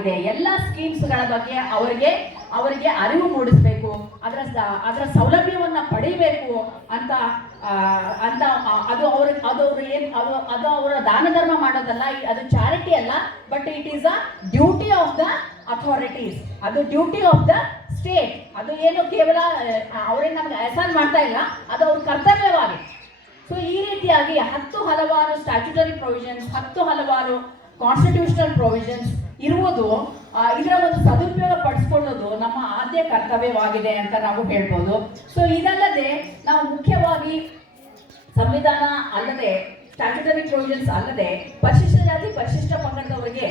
ಇದೆ. ಎಲ್ಲ ಸ್ಕೀಮ್ಸ್ಗಳ ಬಗ್ಗೆ ಅವರಿಗೆ ಅರಿವು ಮೂಡಿಸಬೇಕು, ಅದರ ಸೌಲಭ್ಯವನ್ನ ಪಡಿಬೇಕು ಅಂತ ಅಂತ ಅದು ಅವರ ದಾನ ಧರ್ಮ ಮಾಡೋದಲ್ಲ, ಅದು ಚಾರಿಟಿ ಅಲ್ಲ, but it is a duty of the authorities, ಅದು ಡ್ಯೂಟಿ ಆಫ್ ದ ಸ್ಟೇಟ್. ಅದು ಏನು ಕೇವಲ ಅವ್ರೇನು ನಮ್ಗೆ ಅಸೈನ್ ಮಾಡ್ತಾ ಇಲ್ಲ, ಅದು ಅವ್ರ ಕರ್ತವ್ಯವಾಗಿದೆ. ಸೊ ಈ ರೀತಿಯಾಗಿ 10 ಹಲವಾರು ಸ್ಟ್ಯಾಟ್ಯೂಟರಿ ಪ್ರೊವಿಷನ್ಸ್, 10 ಹಲವಾರು ಕಾನ್ಸ್ಟಿಟ್ಯೂಷನಲ್ ಪ್ರೊವಿಷನ್ಸ್ ಇರುವುದು, ಇದರ ಒಂದು ಸದುಪಯೋಗ ಪಡಿಸ್ಕೊಳ್ಳೋದು ನಮ್ಮ ಆದ್ಯ ಕರ್ತವ್ಯವಾಗಿದೆ ಅಂತ ನಾವು ಹೇಳ್ಬೋದು. ಸೊ ಇದಲ್ಲದೆ ನಾವು ಮುಖ್ಯವಾಗಿ ಸಂವಿಧಾನ ಅಲ್ಲದೆ, ಸ್ಟ್ಯಾಟ್ಯೂಟರಿ ಪ್ರೊವಿಷನ್ಸ್ ಅಲ್ಲದೆ, ಪರಿಶಿಷ್ಟ ಜಾತಿ ಪರಿಶಿಷ್ಟ ಪಂಗಡದವರಿಗೆ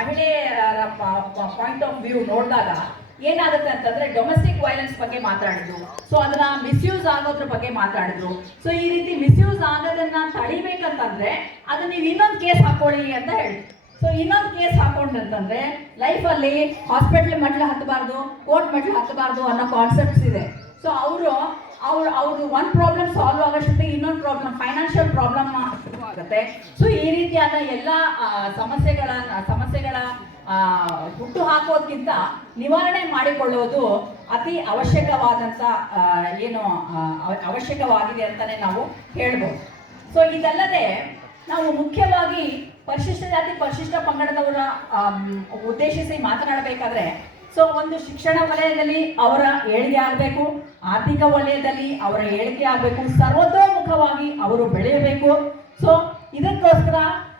ಮಹಿಳೆಯರ ಪಾಯಿಂಟ್ ಆಫ್ ವ್ಯೂ ನೋಡಿದಾಗ ಏನಾಗುತ್ತೆ ಅಂತಂದ್ರೆ ಡೊಮೆಸ್ಟಿಕ್ ವೈಲೆನ್ಸ್ ಬಗ್ಗೆ ಮಾತಾಡಿದ್ರು. ಸೊ ಅದನ್ನ ಮಿಸ್ಯೂಸ್ ಆಗೋದ್ರ ಬಗ್ಗೆ ಮಾತಾಡಿದ್ರು. ಸೊ ಈ ರೀತಿ ಮಿಸ್ಯೂಸ್ ಆಗೋದನ್ನ ತಡಿಬೇಕಂತಂದ್ರೆ ಅದನ್ನ ನೀವು ಇನ್ನೊಂದು ಕೇಸ್ ಹಾಕೊಳ್ಳಿ ಅಂತ ಹೇಳಿ. ಸೊ ಇನ್ನೊಂದು ಕೇಸ್ ಹಾಕೊಂಡ್ರಂತಂದ್ರೆ ಲೈಫಲ್ಲಿ ಹಾಸ್ಪಿಟಲ್ ಮೆಟ್ಲು ಹತ್ತಬಾರ್ದು, ಕೋರ್ಟ್ ಮೆಟ್ಲು ಹತ್ತಬಾರ್ದು ಅನ್ನೋ ಕಾನ್ಸೆಪ್ಟ್ಸ್ ಇದೆ. ಸೊ ಅವ್ರದ್ದು ಒಂದು ಪ್ರಾಬ್ಲಮ್ ಸಾಲ್ವ್ ಆಗೋಷ್ಟೊತ್ತಿಗೆ ಇನ್ನೊಂದು ಪ್ರಾಬ್ಲಮ್, ಫೈನಾನ್ಷಿಯಲ್ ಪ್ರಾಬ್ಲಮ್ ಆಗುತ್ತೆ. ಸೊ ಈ ರೀತಿಯಾದ ಎಲ್ಲ ಸಮಸ್ಯೆಗಳ ಹುಟ್ಟು ಹಾಕೋದ್ಕಿಂತ ನಿವಾರಣೆ ಮಾಡಿಕೊಳ್ಳುವುದು ಅತಿ ಅವಶ್ಯಕವಾಗಿದೆ ಅಂತಾನೆ ನಾವು ಹೇಳ್ಬೋದು. ಸೊ ಇದಲ್ಲದೆ ನಾವು ಮುಖ್ಯವಾಗಿ ಪರಿಶಿಷ್ಟ ಜಾತಿ ಪರಿಶಿಷ್ಟ ಪಂಗಡದವರ ಉದ್ದೇಶಿಸಿ ಮಾತನಾಡಬೇಕಾದ್ರೆ, ಸೊ ಒಂದು ಶಿಕ್ಷಣ ವಲಯದಲ್ಲಿ ಅವರ ಏಳಿಗೆ ಆಗಬೇಕು, ಆರ್ಥಿಕ ವಲಯದಲ್ಲಿ ಅವರ ಏಳಿಗೆ ಆಗಬೇಕು, ಸರ್ವತೋಮುಖವಾಗಿ ಅವರು ಬೆಳೆಯಬೇಕು. ಸೊ ಇದಕ್ಕೋಸ್ಕರ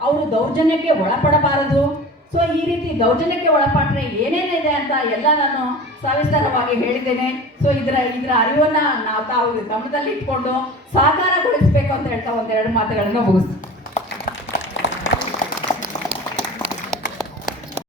ಅವರು ದೌರ್ಜನ್ಯಕ್ಕೆ ಒಳಪಡಬಾರದು. ಸೊ ಈ ರೀತಿ ದೌರ್ಜನ್ಯಕ್ಕೆ ಒಳಪಟ್ಟರೆ ಏನೇನಿದೆ ಅಂತ ಎಲ್ಲ ನಾನು ಸವಿಸ್ತಾರವಾಗಿ ಹೇಳಿದ್ದೇನೆ. ಸೊ ಇದರ ಅರಿವನ್ನ ತಾವು ಗಮನದಲ್ಲಿ ಇಟ್ಕೊಂಡು ಸಾಕಾರಗೊಳಿಸಬೇಕು ಅಂತ ಹೇಳ್ತಾ ಒಂದೆರಡು ಮಾತುಗಳನ್ನು ಮುಗಿಸ್ತೀನಿ.